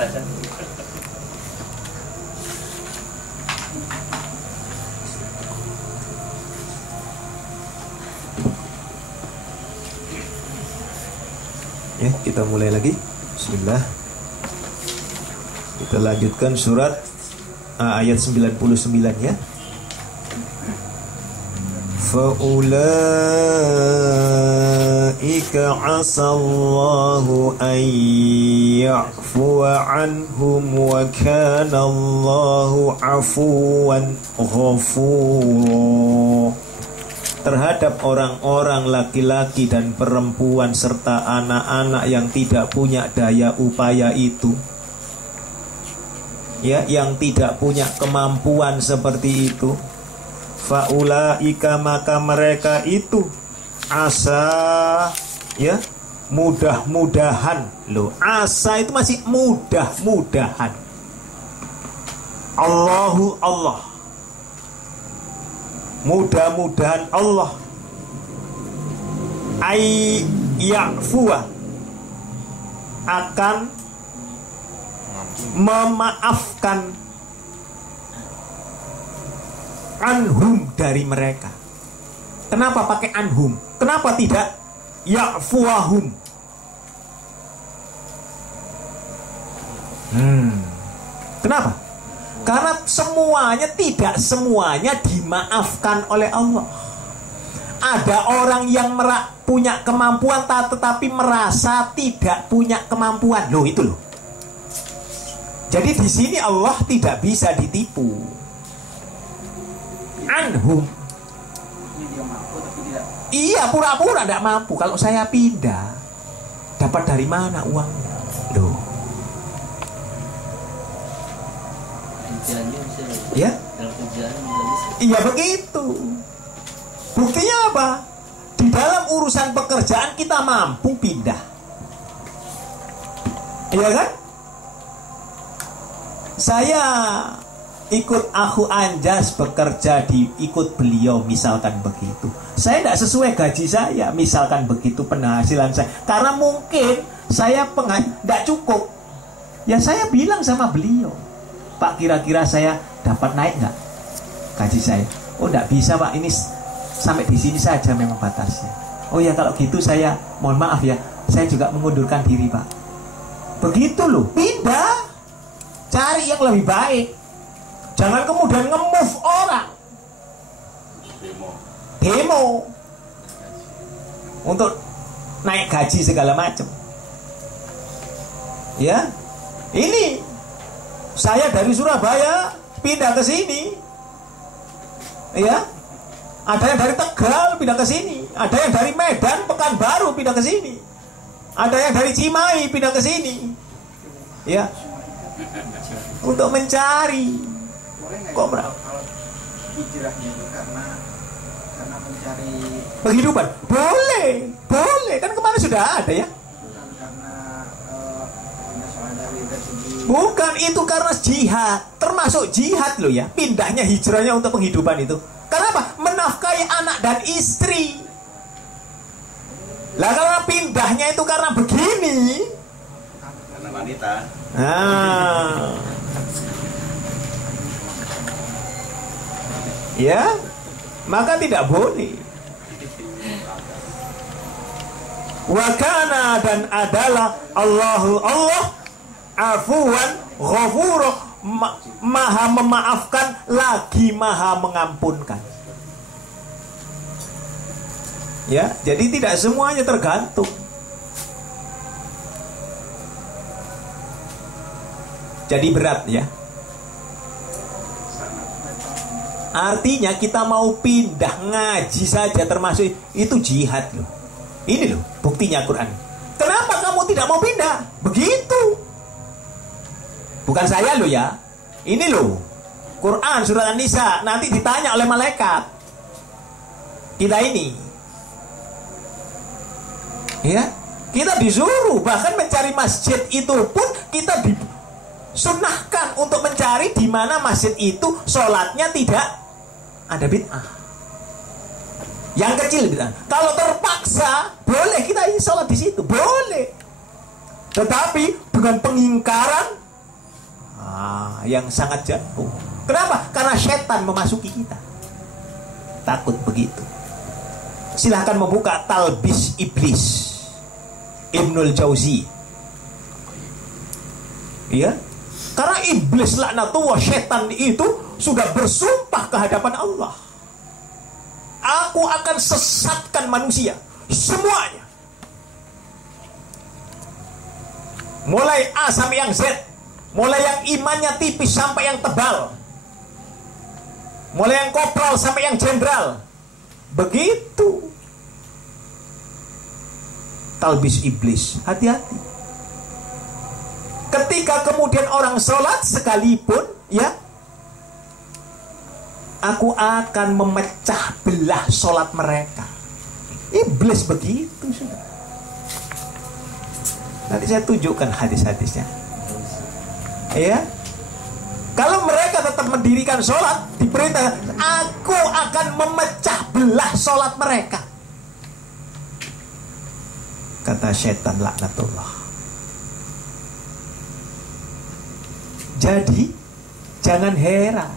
Ya, kita mulai lagi. Bismillah. Kita lanjutkan surat ayat 99 ya. Faulaika asallahu an ya'fuwa anhum wa kana Allahu afuwan ghafura. Terhadap orang-orang laki-laki dan perempuan serta anak-anak yang tidak punya daya upaya itu, ya, yang tidak punya kemampuan seperti itu, faulaika, maka mereka itu asa, ya, mudah-mudahan. Loh, asa itu masih mudah-mudahan. Allahu Allah, mudah-mudahan Allah ay ya'fuwa, akan memaafkan anhum, dari mereka. Kenapa pakai anhum? Kenapa tidak ya'fuwahum? Kenapa? Karena tidak semuanya dimaafkan oleh Allah. Ada orang yang punya kemampuan tetapi merasa tidak punya kemampuan. Loh, itu loh. Jadi di sini Allah tidak bisa ditipu. Anhum. Iya, pura-pura tidak mampu. Kalau saya pindah, dapat dari mana uangnya? Loh. Ya? Iya begitu. Buktinya apa? Di dalam urusan pekerjaan kita mampu pindah. Iya kan? Saya ikut Akhu Anjas bekerja ikut beliau, misalkan begitu. Saya tidak sesuai gaji saya, misalkan begitu penghasilan saya. Karena mungkin saya tidak cukup. Ya saya bilang sama beliau, Pak, kira-kira saya dapat naik nggak gaji saya? Oh, tidak bisa Pak, ini sampai di sini saja memang batasnya. Oh ya, kalau gitu saya mohon maaf ya, saya juga mengundurkan diri Pak. Begitu loh, pindah. Cari yang lebih baik. Jangan kemudian nge-move orang. Demo untuk naik gaji segala macam. Ya. Ini saya dari Surabaya pindah ke sini. Ya. Ada yang dari Tegal pindah ke sini. Ada yang dari Medan, Pekanbaru pindah ke sini. Ada yang dari Cimahi pindah ke sini. Ya. Untuk mencari. Kok berapa? Hijrahnya itu karena mencari penghidupan. Boleh, boleh. Kan kemarin sudah ada ya. Bukan itu karena jihad. Termasuk jihad loh ya. Pindahnya, hijrahnya untuk penghidupan itu. Kenapa? Menafkahi anak dan istri. Lah kalau pindahnya itu karena begini, karena wanita. Ya, maka tidak boleh. Wakana, dan adalah Allah afuwan ghafura, maha memaafkan lagi maha mengampunkan. Ya, jadi tidak semuanya tergantung. Jadi berat ya. Artinya kita mau pindah ngaji saja termasuk itu jihad loh. Ini loh buktinya Quran. Kenapa kamu tidak mau pindah? Begitu. Bukan saya loh ya. Ini loh Quran surat An-Nisa, nanti ditanya oleh malaikat. Kita ini, ya, kita disuruh bahkan mencari masjid itu pun kita disunahkan untuk mencari di mana masjid itu sholatnya tidak ada bid'ah. Yang kecil bid'ah. Kalau terpaksa boleh kita sholat di situ, boleh. Tetapi dengan pengingkaran yang sangat jauh. Kenapa? Karena setan memasuki kita. Takut begitu. Silahkan membuka Talbis Iblis Ibnul Jauzi. Ya, karena iblis laknatullah, setan itu sudah bersumpah ke hadapan Allah, aku akan sesatkan manusia semuanya, mulai A sampai yang Z, mulai yang imannya tipis sampai yang tebal, mulai yang kopral sampai yang jenderal. Begitu Talbis Iblis. Hati-hati. Ketika kemudian orang sholat sekalipun, ya, aku akan memecah belah sholat mereka. Iblis begitu sudah. Nanti saya tunjukkan hadis-hadisnya. Ya, kalau mereka tetap mendirikan sholat, diperintah, aku akan memecah belah sholat mereka. Kata setan laknatullah. Jadi jangan heran,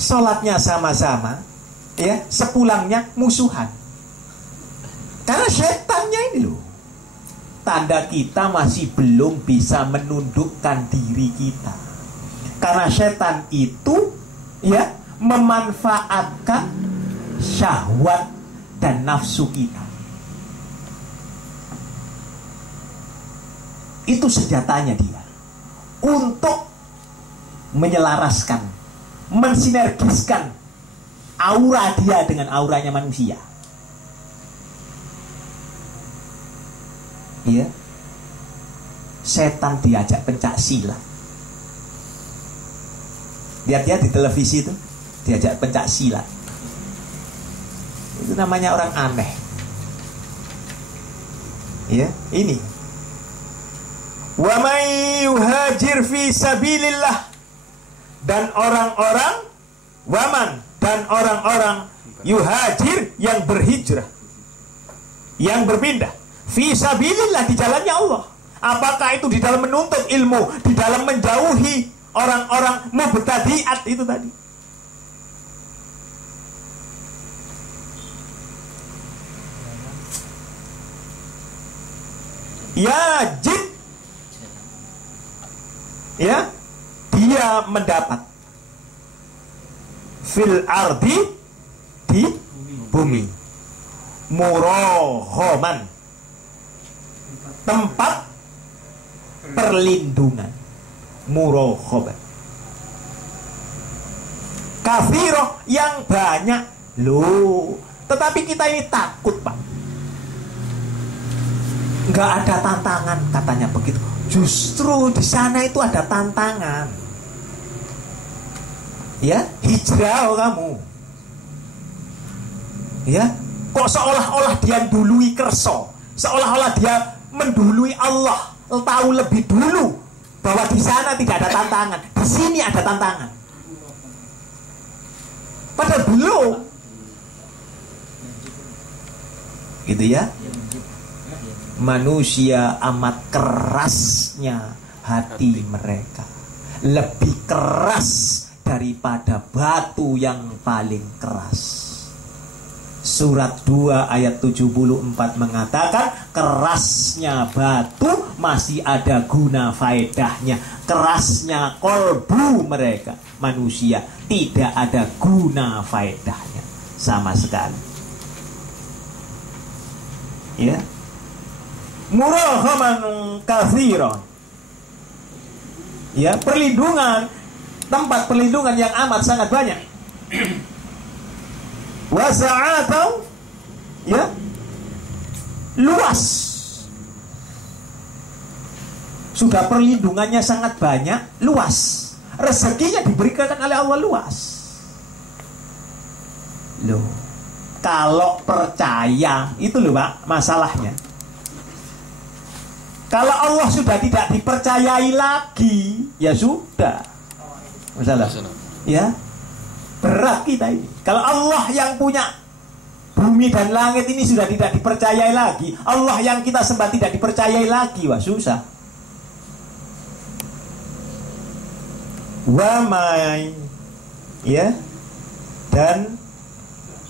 sholatnya sama-sama, ya, sepulangnya musuhan. Karena setannya ini loh, tanda kita masih belum bisa menundukkan diri kita. Karena setan itu, ya, memanfaatkan syahwat dan nafsu kita. Itu senjatanya dia, untuk menyelaraskan, mensinergiskan aura dia dengan auranya manusia. Ya, setan diajak pencak silat. Lihat-lihat di televisi itu, diajak pencak silat. Itu namanya orang aneh. Ya, ini. Wa may yuhajir fi sabilillah, dan orang-orang, waman, dan orang-orang yuhajir, yang berhijrah, yang berpindah, fi sabilillah, di jalannya Allah. Apakah itu di dalam menuntut ilmu, di dalam menjauhi orang-orang mubtadi'at itu tadi. Yajid, ya, dia mendapat fil ardi, di bumi, murohoman, tempat perlindungan, murohoman, kafiroh, yang banyak. Loh, tetapi kita ini takut, Pak. Nggak ada tantangan, katanya begitu. Justru di sana itu ada tantangan. Ya, hijrah kamu. Ya, kok seolah-olah dia dului kerso, seolah-olah dia mendului Allah, tahu lebih dulu bahwa di sana tidak ada tantangan, di sini ada tantangan. Padahal belum. Gitu ya. Manusia amat kerasnya hati mereka, lebih keras daripada batu yang paling keras. Surat 2 ayat 74 mengatakan, kerasnya batu masih ada guna faedahnya. Kerasnya kolbu mereka, manusia, tidak ada guna faedahnya sama sekali. Ya, murahaman kathiran, ya, perlindungan, tempat perlindungan yang amat sangat banyak. Wasa'atau, ya, luas, sudah perlindungannya sangat banyak, luas, rezekinya diberikan oleh Allah luas. Loh, kalau percaya itu loh Pak masalahnya. Kalau Allah sudah tidak dipercayai lagi, ya sudah. Masalah. Ya, berat kita ini. Kalau Allah yang punya bumi dan langit ini sudah tidak dipercayai lagi, Allah yang kita sembah tidak dipercayai lagi, wah susah. Wa may, ya, dan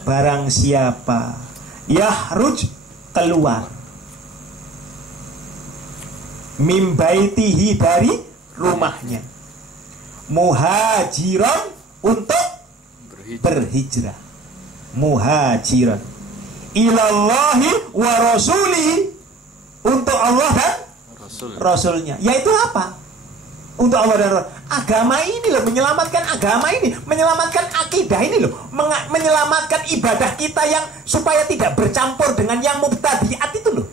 barang siapa yahruj, keluar, mim baitihi, dari rumahnya, muhajiran, untuk berhijrah, muhajiran ilallahi wa rasulihi, untuk Allah dan Rasulnya. Yaitu apa? Untuk Allah dan Rasul. Agama ini loh, menyelamatkan agama ini, menyelamatkan akidah ini loh, menyelamatkan ibadah kita yang supaya tidak bercampur dengan yang mubtadi'at itu loh,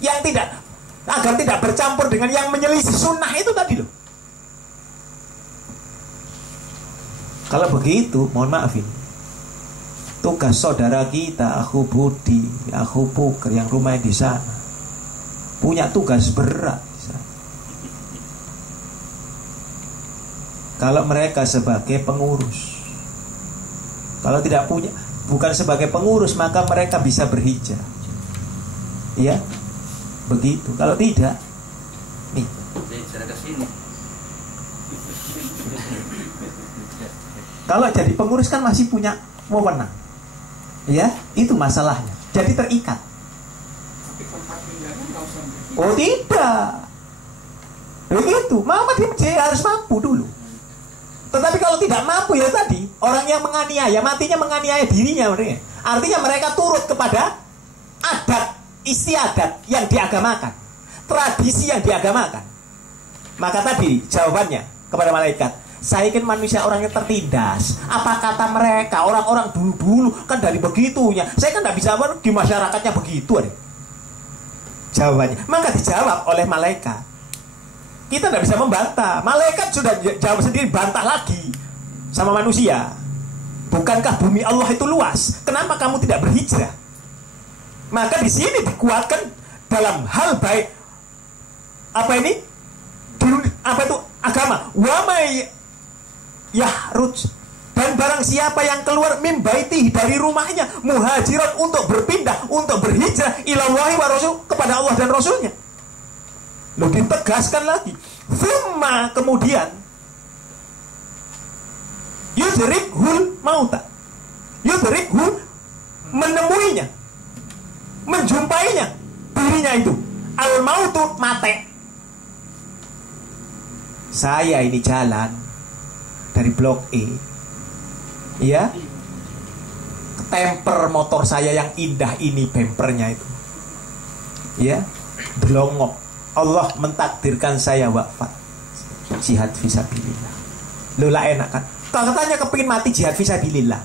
yang tidak, agar tidak bercampur dengan yang menyelisih sunnah itu tadi loh. Kalau begitu, mohon maafin, tugas saudara kita, aku Budi, aku Puker yang rumahnya di sana, punya tugas berat. Kalau mereka sebagai pengurus, kalau tidak punya, bukan sebagai pengurus, maka mereka bisa berhijrah. Ya, begitu. Kalau tidak, nih. Kalau jadi pengurus kan masih punya wewenang. Ya, itu masalahnya. Jadi terikat. Oh tidak. Begitu. Dia harus mampu dulu. Tetapi kalau tidak mampu, ya tadi, orang yang menganiaya, matinya menganiaya dirinya. Artinya mereka turut kepada adat, istiadat yang diagamakan, tradisi yang diagamakan. Maka tadi jawabannya kepada malaikat, saya ingin manusia orangnya tertindas. Apa kata mereka, orang-orang dulu-dulu kan dari begitunya. Saya kan tidak bisa di masyarakatnya begitu. Jawabannya, maka dijawab oleh malaikat. Kita tidak bisa membantah. Malaikat sudah jawab sendiri, bantah lagi sama manusia. Bukankah bumi Allah itu luas? Kenapa kamu tidak berhijrah? Maka di sini dikuatkan dalam hal baik. Apa ini? Apa itu? Agama. Wa may yahruj, dan barang siapa yang keluar mim baitihi, dari rumahnya, muhajiran, untuk berpindah, untuk berhijrah, ilallahi wa rasul, kepada Allah dan Rasulnya. Loh, ditegaskan lagi. Thumma, kemudian, yudrikhul mauta, yudrikhul, menemuinya, menjumpainya, dirinya itu, al mautu, mate. Saya ini jalan dari Blok E, ya, temper motor saya yang indah ini, bempernya itu, ya, belongok. Allah mentakdirkan saya wafat jihad fisabilillah. Lola enak kan? Katanya kepingin mati jihad fisabilillah.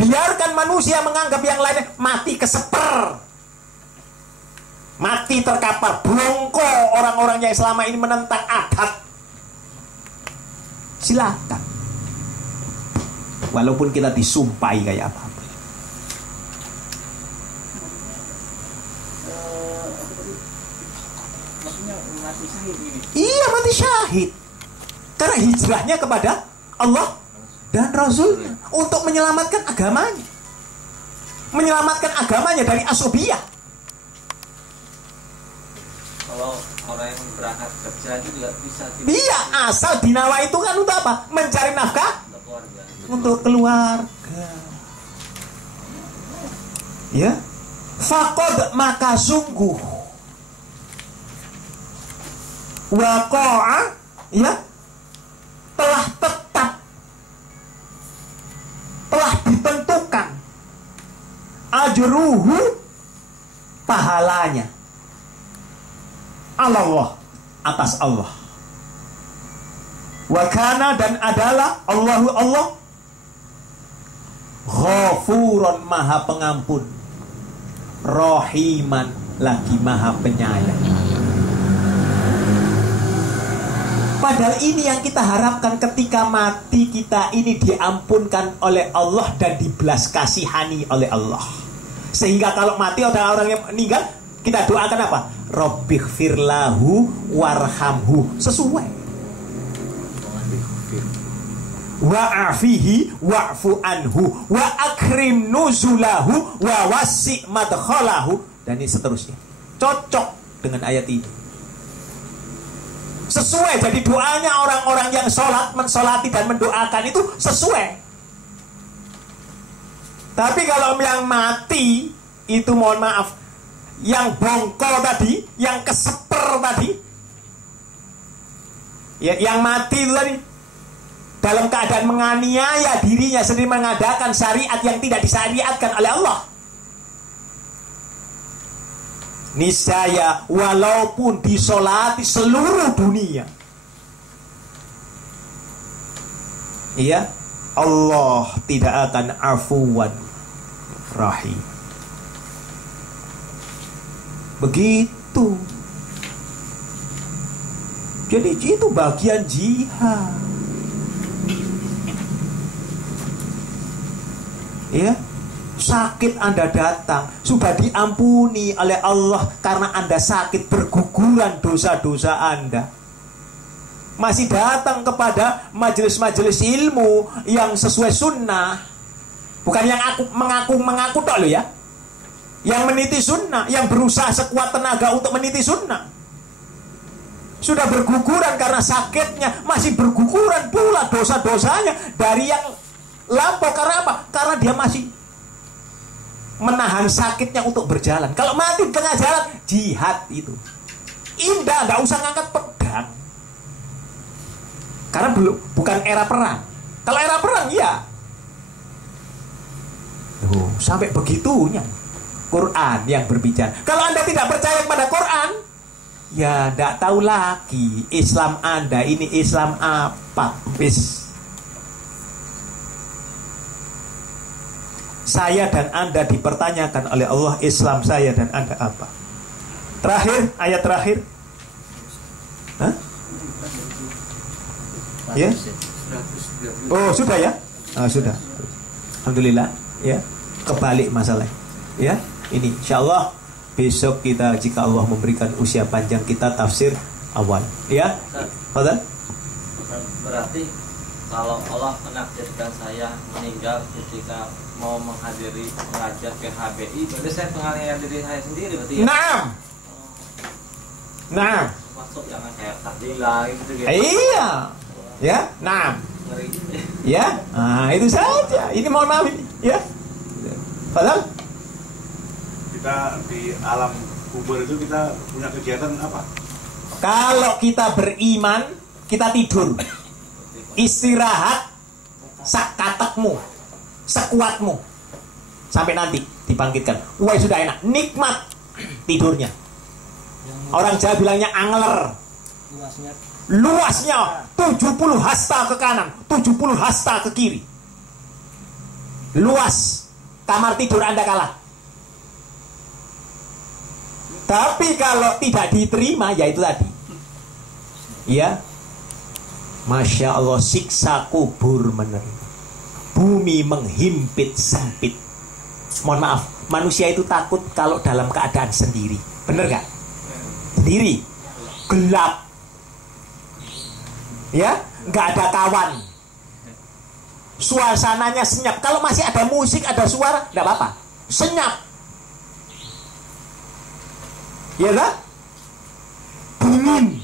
Biarkan manusia menganggap yang lainnya mati keseper, mati terkapar, bongko orang-orang yang selama ini menentang adat. Silakan. Walaupun kita disumpai kayak apa. Iya, mati syahid. Karena hijrahnya kepada Allah dan Rasulnya, untuk menyelamatkan agamanya, menyelamatkan agamanya dari asubiyah. Kalau orang yang berangkat kerja itu juga bisa. Iya, asal dinawa itu kan untuk apa? Mencari nafkah untuk keluarga. Ya, faqad, maka sungguh, waqa'a, ya, telah tetap, telah ditentukan ajruhu, pahalanya, Allah, atas Allah. Wa kana, dan adalah Allahu, Allah, ghafuron, maha pengampun, rahiman, lagi maha penyayang. Padahal ini yang kita harapkan, ketika mati kita ini diampunkan oleh Allah dan dibelas kasihani oleh Allah. Sehingga kalau mati orang yang meninggal, kita doakan apa? Rabbighfir lahu warhamhu, sesuai. Wa'afihi wa'fu anhu wa akrim nuzulahu wa wasi' madkhalahu, dan ini seterusnya. Cocok dengan ayat ini. sesuai. Jadi doanya orang-orang yang sholat, mensolati dan mendoakan itu sesuai. Tapi kalau yang mati itu mohon maaf, yang bongkol tadi, yang keseper tadi, ya, yang mati itu tadi dalam keadaan menganiaya dirinya sendiri, mengadakan syariat yang tidak disyariatkan oleh Allah, niscaya walaupun disolati seluruh dunia, iya, Allah tidak akan afuwan rahim. Begitu. Jadi itu bagian jihad. Ya, sakit Anda datang, sudah diampuni oleh Allah karena Anda sakit, berguguran dosa-dosa Anda. Masih datang kepada majelis-majelis ilmu yang sesuai sunnah, bukan yang mengaku tok loh ya, yang meniti sunnah, yang berusaha sekuat tenaga untuk meniti sunnah. Sudah berguguran karena sakitnya, masih berguguran pula dosa-dosanya dari yang lampau. Karena apa? Karena dia masih menahan sakitnya untuk berjalan. Kalau mati di tengah jalan, jihad itu indah, nggak usah ngangkat pedang. Karena belum, bukan era perang. Kalau era perang, ya. Sampai begitunya Quran yang berbicara. Kalau Anda tidak percaya pada Quran, ya tidak tahu lagi Islam Anda ini Islam apa. Bis. Saya dan Anda dipertanyakan oleh Allah, Islam saya dan Anda apa? Terakhir, ayat terakhir. Hah? Ya? Oh, sudah ya? Oh, sudah. Alhamdulillah, ya. Kebalik masalah. Ya, ini insyaallah besok kita, jika Allah memberikan usia panjang, kita tafsir awal. Ya? Fadhal? Berarti kalau Allah menakdirkan saya meninggal ketika mau menghadiri pengajian PHBI, berarti saya menganiaya diri saya sendiri berarti ya? Nah. Masuk jangan kayak tahlilah gitu. Iya. Ya, nah. Ngeri. Ya, nah itu saja. Ini mohon maaf ini, ya. Padahal kita di alam kubur itu kita punya kegiatan apa? Kalau kita beriman, kita tidur, istirahat, sakatekmu, sekuatmu, sampai nanti dibangkitkan. Wah, sudah enak, nikmat tidurnya. Orang Jawa bilangnya angler. Luasnya 70 hasta ke kanan, 70 hasta ke kiri. Luas. Kamar tidur Anda kalah. Tapi kalau tidak diterima, ya itu tadi. Ya, Masya Allah, siksa kubur menerima. Bumi menghimpit sempit. Mohon maaf, manusia itu takut kalau dalam keadaan sendiri. Bener gak? Sendiri. Gelap. Ya, nggak ada kawan. Suasananya senyap. Kalau masih ada musik, ada suara, nggak apa-apa. Senyap. Ya kan? Dingin.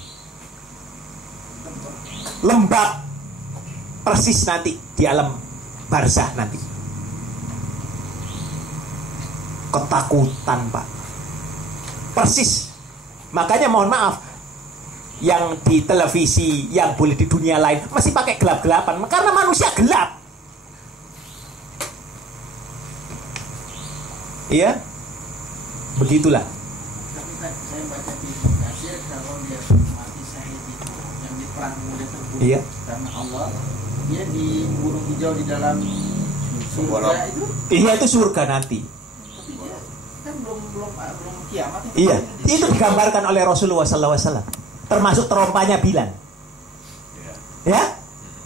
Lembab. Persis nanti di alam barzah nanti. Ketakutan, Pak. Persis. Makanya mohon maaf, yang di televisi, yang boleh di dunia lain masih pakai gelap-gelapan karena manusia gelap. Iya, begitulah. Tapi saya baca di tafsir, kalau dia mati syahid itu yang di perang kemudian terbunuh Iya. karena Allah, dia di burung hijau di dalam surga itu. Iya, itu surga nanti. Tapi dia kan belum kiamat. Iya, itu digambarkan oleh Rasulullah SAW. Termasuk terompanya Bilal. Ya,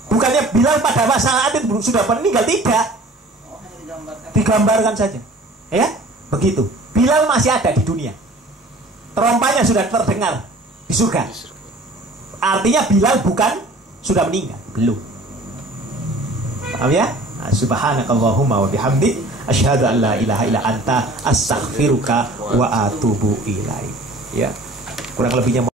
bukannya Bilal pada masa itu sudah meninggal, tidak. Oh, hanya digambarkan. Digambarkan saja. Ya, begitu. Bilal masih ada di dunia. Terompanya sudah terdengar di surga. Artinya Bilal bukan sudah meninggal, belum. Paham ya? Subhanakallahumma wa bihamdik, asyhadu an la ilaha illa anta, astaghfiruka wa atubu ilaik. Ya. Kurang lebihnya